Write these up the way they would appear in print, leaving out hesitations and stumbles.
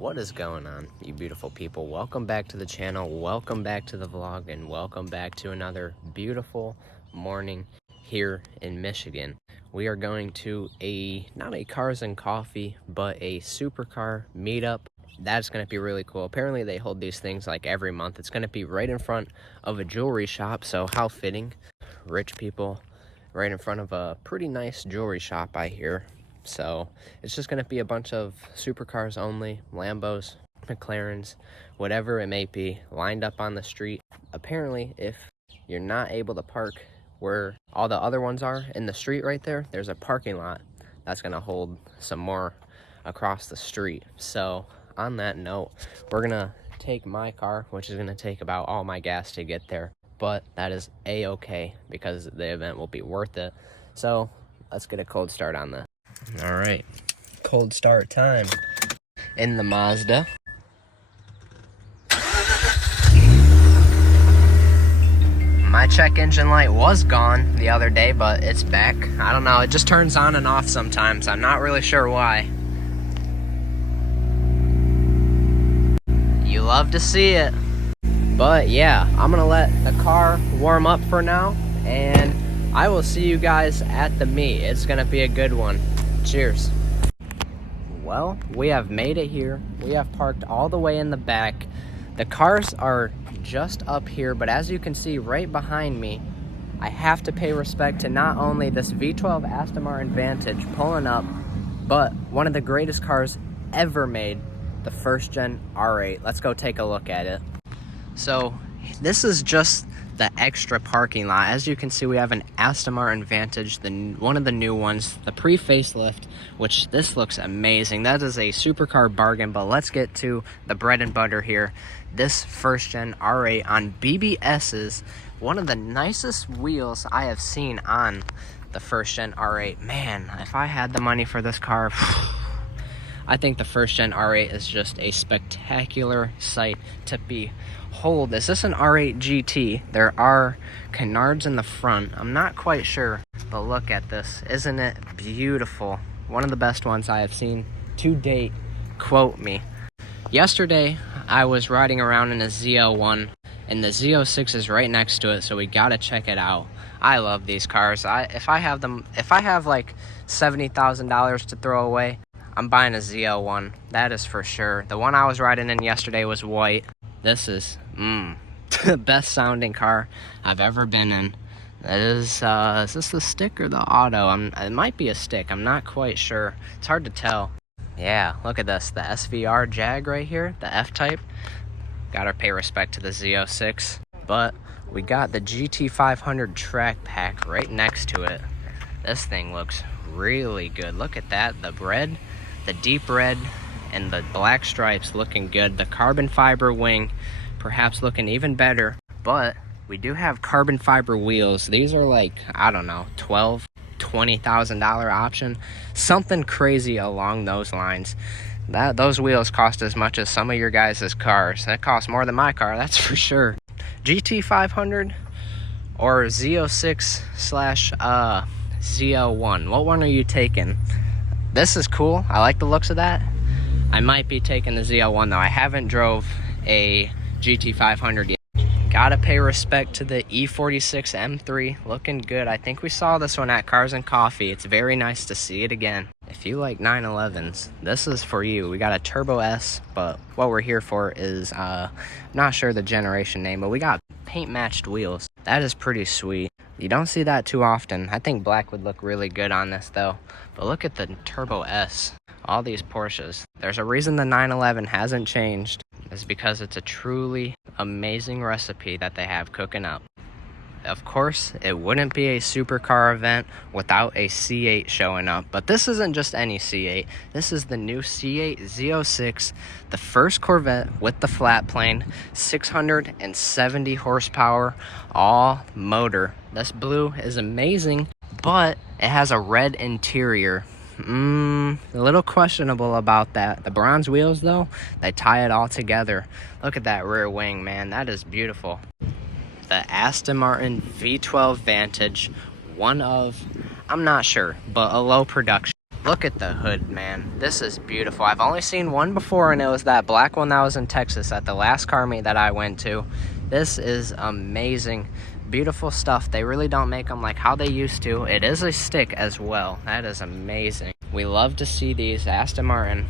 What is going on, you beautiful people? Welcome back to the channel, welcome back to the vlog, and welcome back to another beautiful morning here in Michigan. We are going to not a cars and coffee, but a supercar meetup. That's going to be really cool. Apparently they hold these things like every month. It's going to be right in front of a jewelry shop, so how fitting. Rich people right in front of a pretty nice jewelry shop, I hear. So it's just going to be a bunch of supercars only, Lambos, McLarens, whatever it may be, lined up on the street. Apparently, if you're not able to park where all the other ones are in the street right there, there's a parking lot that's going to hold some more across the street. So on that note, we're going to take my car, which is going to take about all my gas to get there. But that is a-okay because the event will be worth it. So let's get a cold start on this. All right, cold start time in the Mazda. My check engine light was gone the other day, but it's back. I don't know, it just turns on and off sometimes. I'm not really sure why. You love to see it. But yeah, I'm gonna let the car warm up for now, and I will see you guys at the meet. It's gonna be a good one. Cheers. Well, we have made it here. We have parked all the way in the back. The cars are just up here, but as you can see right behind me, I have to pay respect to not only this V12 Aston Martin Vantage pulling up, but one of the greatest cars ever made, the first gen R8. Let's go take a look at it. So this is just the extra parking lot. As you can see, we have an Aston Martin Vantage, one of the new ones, the pre-facelift, which this looks amazing. That is a supercar bargain, but let's get to the bread and butter here. This first gen R8 on BBS's, one of the nicest wheels I have seen on the first gen R8. Man, if I had the money for this car, I think the first gen R8 is just a spectacular sight to behold. Is this an R8 GT? There are canards in the front. I'm not quite sure, but look at this. Isn't it beautiful? One of the best ones I have seen to date. Quote me. Yesterday, I was riding around in a ZL1, and the Z06 is right next to it, so we gotta check it out. I love these cars. If I have like $70,000 to throw away, I'm buying a ZL1, that is for sure. The one I was riding in yesterday was white. This is, the best sounding car I've ever been in. Is this the stick or the auto? It might be a stick, I'm not quite sure. It's hard to tell. Yeah, look at this, the SVR Jag right here, the F-Type. Gotta pay respect to the Z06. But we got the GT500 track pack right next to it. This thing looks really good. Look at that, the deep red and the black stripes looking good. The carbon fiber wing perhaps looking even better, but we do have carbon fiber wheels. These are like, I don't know, $20,000 option, something crazy along those lines. Those wheels cost as much as some of your guys' cars. That costs more than my car, that's for sure. GT500 or Z06 slash ZL1, what one are you taking? This is cool. I like the looks of that. I might be taking the ZL1 though. I haven't drove a GT500 yet. Gotta pay respect to the E46 M3. Looking good. I think we saw this one at Cars and Coffee. It's very nice to see it again. If you like 911s, this is for you. We got a Turbo S, but what we're here for is, not sure the generation name, but we got paint matched wheels. That is pretty sweet. You don't see that too often. I think black would look really good on this though. But look at the Turbo S. All these Porsches. There's a reason the 911 hasn't changed. It's because it's a truly amazing recipe that they have cooking up. Of course, it wouldn't be a supercar event without a C8 showing up. But this isn't just any C8. This is the new C8 Z06, the first Corvette with the flat plane, 670 horsepower, all motor. This blue is amazing, but it has a red interior. A little questionable about that. The bronze wheels though, they tie it all together. Look at that rear wing, man. That is beautiful. The Aston Martin V12 Vantage, one of, I'm not sure, but a low production. Look at the hood, man. This is beautiful. I've only seen one before, and it was that black one that was in Texas at the last car meet that I went to. This is amazing. Beautiful stuff. They really don't make them like how they used to. It is a stick as well. That is amazing. We love to see these. Aston Martin,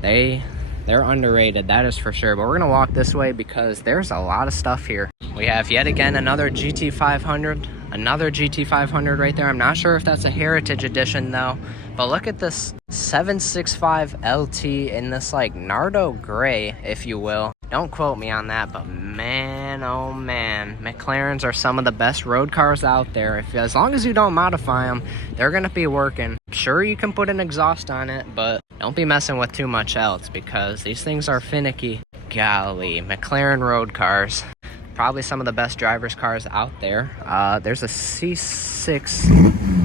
they're underrated, that is for sure. But we're gonna walk this way because there's a lot of stuff here. We have yet again another GT500. Another GT500 right there. I'm not sure if that's a Heritage Edition though. But look at this 765 LT in this like Nardo gray, if you will. Don't quote me on that, but man, oh man, McLarens are some of the best road cars out there. As long as you don't modify them, they're gonna be working. Sure, you can put an exhaust on it, but don't be messing with too much else because these things are finicky. Golly, McLaren road cars. Probably some of the best drivers' cars out there. There's a C6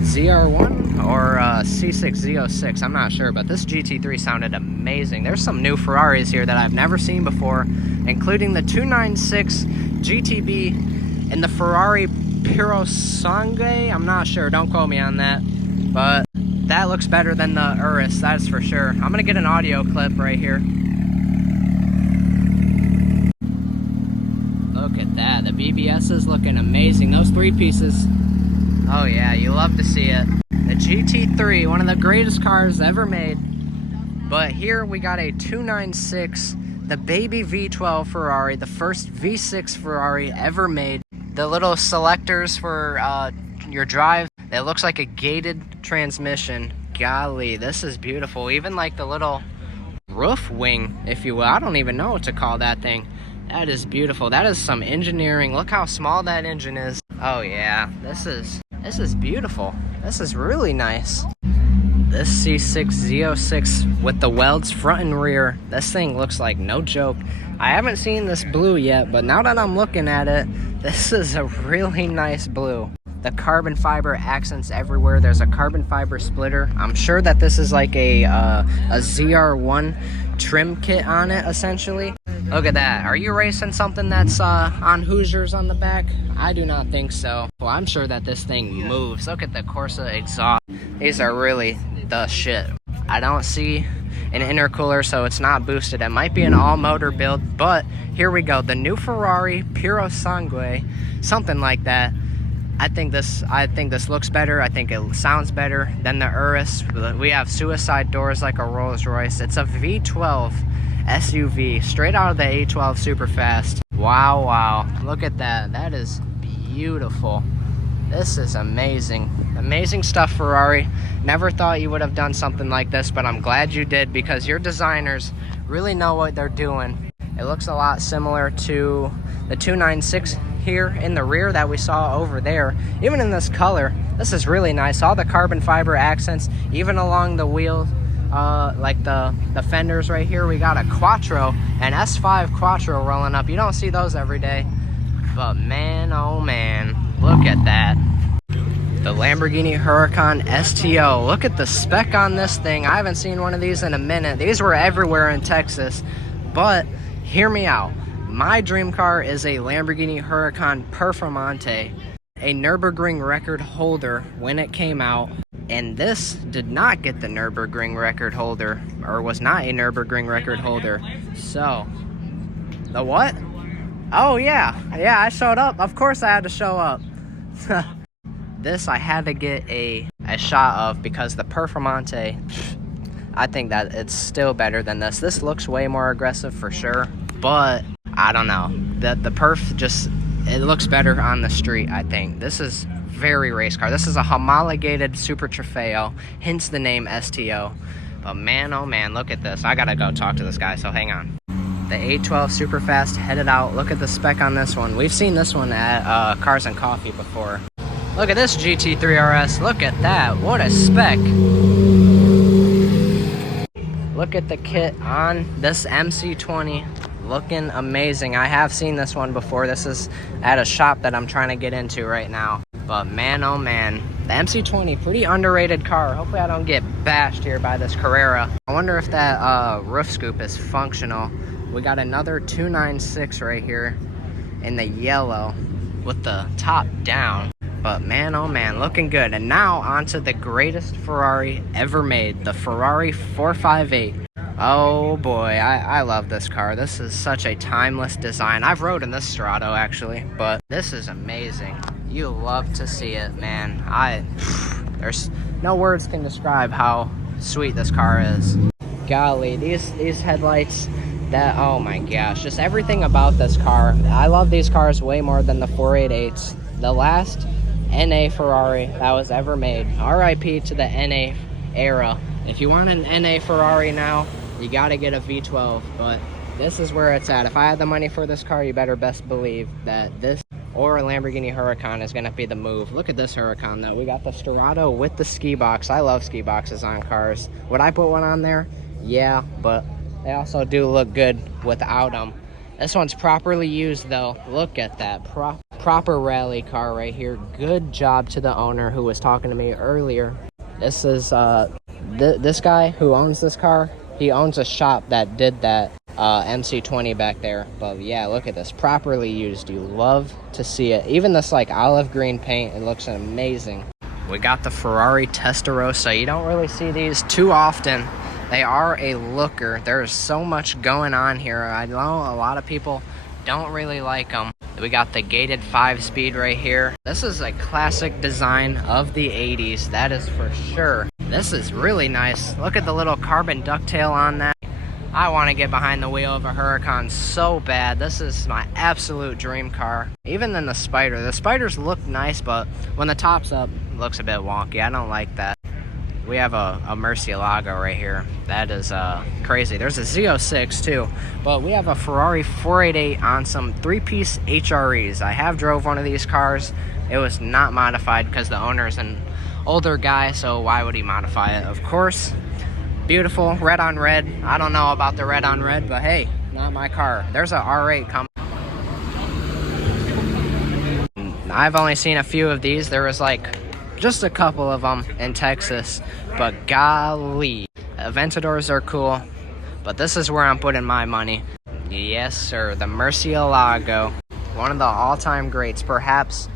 ZR1 or C6 Z06, I'm not sure, but this GT3 sounded amazing. There's some new Ferraris here that I've never seen before, including the 296 GTB and the Ferrari Purosangue. I'm not sure, don't quote me on that, but that looks better than the Urus, that's for sure. I'm gonna get an audio clip right here. Look at that, the BBS is looking amazing. Those three pieces, oh yeah, you love to see it. The GT3, one of the greatest cars ever made. But here we got a 296, the baby V12 Ferrari, the first V6 Ferrari ever made. The little selectors for your drive, it looks like a gated transmission. Golly, this is beautiful. Even like the little roof wing, if you will. I don't even know what to call that thing. That is beautiful. That is some engineering. Look how small that engine is. Oh yeah, this is beautiful. This is really nice. This C6 Z06 with the welds front and rear. This thing looks like no joke. I haven't seen this blue yet, but now that I'm looking at it, this is a really nice blue. The carbon fiber accents everywhere. There's a carbon fiber splitter. I'm sure that this is like a ZR1 trim kit on it, essentially. Look at that. Are you racing something that's on Hoosiers on the back? I do not think so. Well, I'm sure that this thing moves. Look at the Corsa exhaust. These are really the shit. I don't see an intercooler, so it's not boosted. It might be an all-motor build, but here we go. The new Ferrari Purosangue, something like that. I think this looks better. I think it sounds better than the Urus. We have suicide doors like a Rolls Royce. It's a V12 SUV straight out of the A12 Superfast. Wow, wow. Look at that. That is beautiful. This is amazing. Amazing stuff, Ferrari. Never thought you would have done something like this, but I'm glad you did because your designers really know what they're doing. It looks a lot similar to the 296 here in the rear that we saw over there. Even in this color, this is really nice. All the carbon fiber accents, even along the wheels, like the fenders right here. We got a Quattro, an S5 Quattro rolling up. You don't see those every day, but man, oh man, look at that. The Lamborghini Huracan STO. Look at the spec on this thing. I haven't seen one of these in a minute. These were everywhere in Texas, but hear me out. My dream car is a Lamborghini Huracan Performante, a Nürburgring record holder when it came out. And this did not get the Nürburgring record holder, or was not a Nürburgring record holder. So, the what? Oh yeah, I showed up. Of course I had to show up. This I had to get a shot of because the Performante, I think that it's still better than this. This looks way more aggressive for sure, but I don't know. The Perf just, it looks better on the street, I think. This is very race car. This is a homologated Super Trofeo, hence the name STO. But man, oh man, look at this. I gotta go talk to this guy, so hang on. The A12 Superfast headed out. Look at the spec on this one. We've seen this one at Cars and Coffee before. Look at this GT3 RS. Look at that. What a spec. Look at the kit on this MC20. Looking amazing. I have seen this one before. This is at a shop that I'm trying to get into right now. But man, oh man. The MC20, pretty underrated car. Hopefully I don't get bashed here by this Carrera. I wonder if that roof scoop is functional. We got another 296 right here in the yellow with the top down. But man, oh man, looking good. And now onto the greatest Ferrari ever made, the Ferrari 458. Oh boy, I love this car. This is such a timeless design. I've rode in this Strato actually, but this is amazing. You love to see it, man. There's no words can describe how sweet this car is. Golly, these headlights, oh my gosh, just everything about this car. I love these cars way more than the 488s. The last NA Ferrari that was ever made. RIP to the NA era. If you want an NA Ferrari now, you gotta get a V12, but this is where it's at. If I had the money for this car, you better best believe that this or a Lamborghini Huracan is gonna be the move. Look at this Huracan though. We got the Strato with the ski box. I love ski boxes on cars. Would I put one on there? Yeah, but they also do look good without them. This one's properly used though. Look at that proper rally car right here. Good job to the owner who was talking to me earlier. This is this guy who owns this car. He owns a shop that did that MC20 back there. But yeah, look at this, properly used. You love to see it. Even this like olive green paint, it looks amazing. We got the Ferrari Testarossa. You don't really see these too often. They are a looker. There's so much going on here. I know a lot of people don't really like them. We got the gated 5-speed right here. This is a classic design of the 80s, that is for sure. This is really nice. Look at the little carbon ducktail on that. I want to get behind the wheel of a Huracan so bad. This is my absolute dream car. Even than the Spider. The Spiders look nice, but when the top's up, it looks a bit wonky. I don't like that. We have a Murcielago right here. That is crazy. There's a Z06 too, but we have a Ferrari 488 on some 3-piece HREs. I have drove one of these cars. It was not modified because the owner's an older guy, so why would he modify it? Of course. Beautiful, red on red. I don't know about the red on red, but hey, not my car. There's a R8 coming. I've only seen a few of these. There was like just a couple of them in Texas, but golly, Aventadors are cool, but this is where I'm putting my money. Yes sir, the Murcielago, one of the all-time greats, perhaps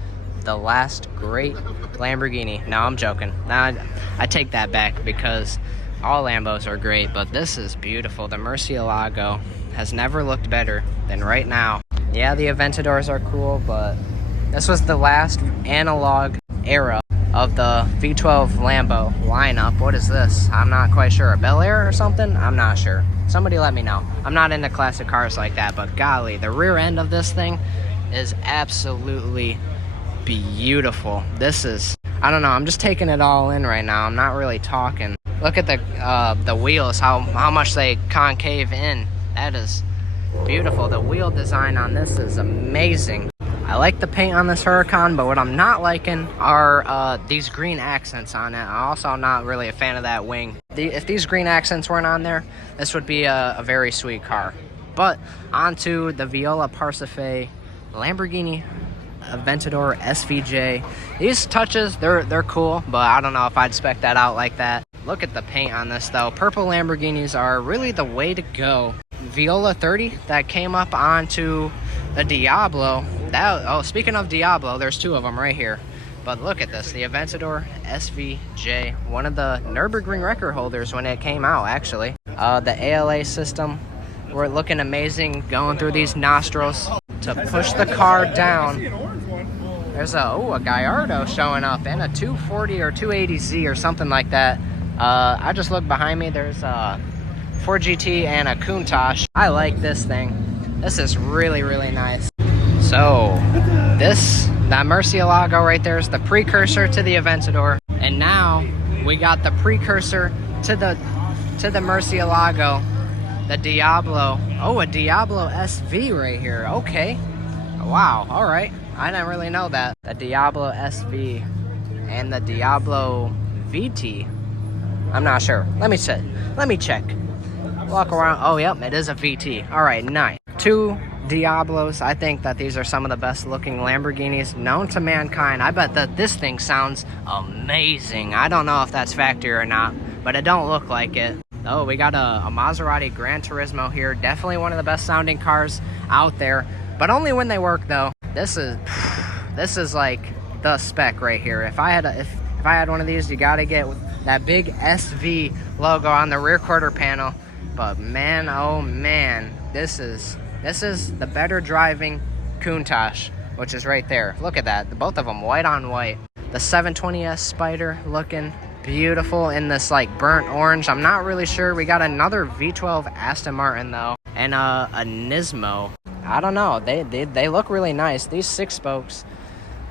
the last great Lamborghini. No, I'm joking. Now I take that back because all Lambos are great, but this is beautiful. The Murcielago has never looked better than right now. Yeah, the Aventadors are cool, but this was the last analog era of the V12 Lambo lineup. What is this? I'm not quite sure. A Bel Air or something? I'm not sure. Somebody let me know. I'm not into classic cars like that, but golly, the rear end of this thing is absolutely beautiful. This is, I don't know, I'm just taking it all in right now. I'm not really talking. Look at the wheels, how much they concave in. That is beautiful. The wheel design on this is amazing. I like the paint on this Huracan, but what I'm not liking are these green accents on it. I'm also not really a fan of that wing. If these green accents weren't on there, this would be a very sweet car. But onto the Viola Parsife Lamborghini Aventador SVJ. These touches, they're cool, but I don't know if I'd spec that out like that. Look at the paint on this though. Purple Lamborghinis are really the way to go. Viola 30 that came up onto the Diablo. Speaking of Diablo, there's two of them right here. But look at this, the Aventador SVJ, one of the Nürburgring record holders when it came out, actually. The ALA system, we're looking amazing, going through these nostrils to push the car down. There's a Gallardo showing up, and a 240 or 280Z or something like that. I just looked behind me, there's a Ford GT and a Countach. I like this thing. This is really, really nice. So, that Murcielago right there is the precursor to the Aventador. And now, we got the precursor to the Murcielago, the Diablo. Oh, a Diablo SV right here. Okay. Wow, alright. I didn't really know that. The Diablo SV and the Diablo VT. I'm not sure. Let me check. Walk around. Oh, yep, it is a VT. Alright, nice. Two Diablos. I think that these are some of the best looking Lamborghinis known to mankind. I bet that this thing sounds amazing. I don't know if that's factory or not, but it don't look like it. Oh, we got a Maserati Gran Turismo here. Definitely one of the best sounding cars out there, but only when they work though. This is like the spec right here. If I had one of these, you gotta get that big SV logo on the rear quarter panel. But man, oh man, this is the better driving Countach, which is right there. Look at that, both of them white on white. The 720S Spider looking beautiful in this like burnt orange. I'm not really sure. We got another V12 Aston Martin though, and a Nismo. I don't know. They look really nice. These 6 spokes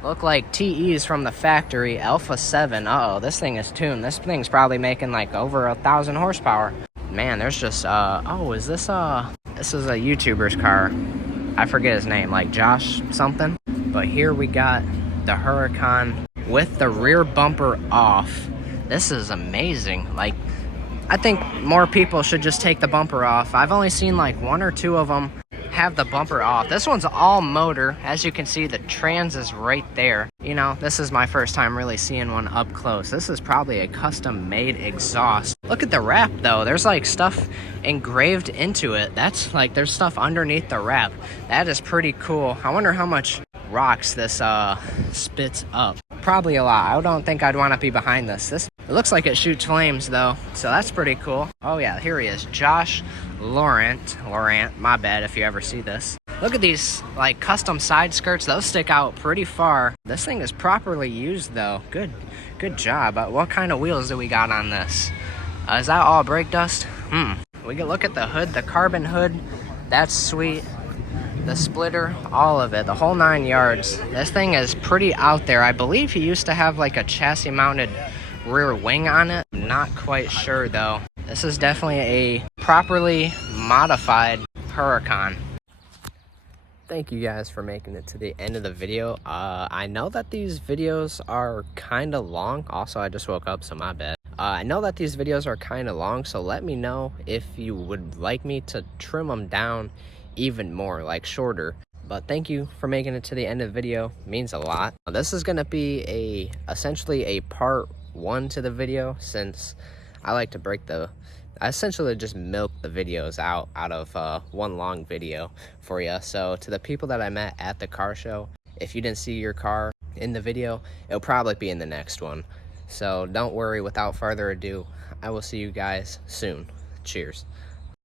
look like TEs from the factory. Alpha 7. Uh-oh, this thing is tuned. This thing's probably making like over 1,000 horsepower. Man, there's just oh, is this this is a YouTuber's car. I forget his name, like Josh something. But here we got the Huracan with the rear bumper off. This is amazing. Like, I think more people should just take the bumper off. I've only seen like 1 or 2 of them have the bumper off. This one's all motor. As you can see, the trans is right there. You know, this is my first time really seeing one up close. This is probably a custom made exhaust. Look at the wrap though. There's like stuff engraved into it. That's like, there's stuff underneath the wrap. That is pretty cool. I wonder how much rocks this spits up. Probably a lot. I don't think I'd want to be behind this. It looks like it shoots flames though, so that's pretty cool. Oh yeah, here he is, Josh Laurent, my bad if you ever see this. Look at these like custom side skirts. Those stick out pretty far. This thing is properly used though. Good job. What kind of wheels do we got on this? Is that all brake dust? We can look at the hood, the carbon hood. That's sweet. The splitter, all of it, the whole 9 yards. This thing is pretty out there. I believe he used to have like a chassis mounted rear wing on it. I'm not quite sure though. This is definitely a properly modified Huracan. Thank you guys for making it to the end of the video. I know that these videos are kind of long. Also, I just woke up, so my bad. I know that these videos are kind of long, so let me know if you would like me to trim them down even more, like shorter. But thank you for making it to the end of the video. It means a lot. This is gonna be essentially a part 1 to the video, since I like to I essentially just milk the videos out of one long video for you. So to the people that I met at the car show, if you didn't see your car in the video, it'll probably be in the next one. So don't worry. Without further ado, I will see you guys soon. Cheers.